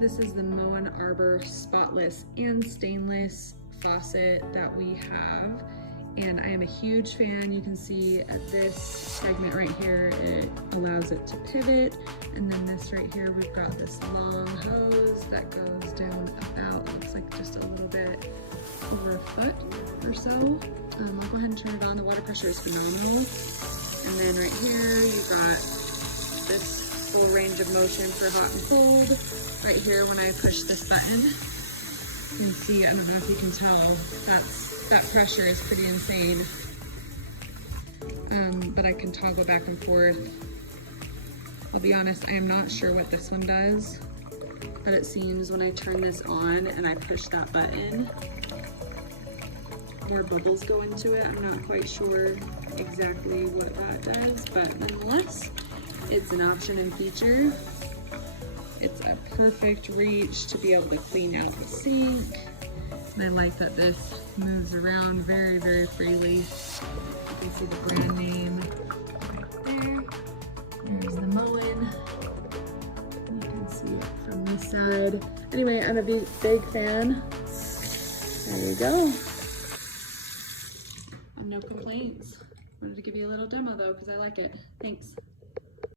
This is the Moen Arbor spotless and stainless faucet that we have, and I am a huge fan. You can see at this segment right here, it allows it to pivot, and then this right here, we've got this long hose that goes down about, looks like just a little bit over a foot or so. I'll go ahead and turn it on. The water pressure is phenomenal. And then right here, you've got this full range of motion for hot and cold. Right here, when I push this button, you can see, I don't know if you can tell, that pressure is pretty insane. But I can toggle back and forth. I'll be honest, I am not sure what this one does, but it seems when I turn this on and I push that button, more bubbles go into it. I'm not quite sure exactly what that does, but nonetheless, it's an option and feature. It's a perfect reach to be able to clean out the sink. And I like that this moves around very, very freely. You can see the brand name right there. There's the Moen. You can see it from this side. Anyway, I'm a big fan. There you go. No complaints. Wanted to give you a little demo though, because I like it. Thanks.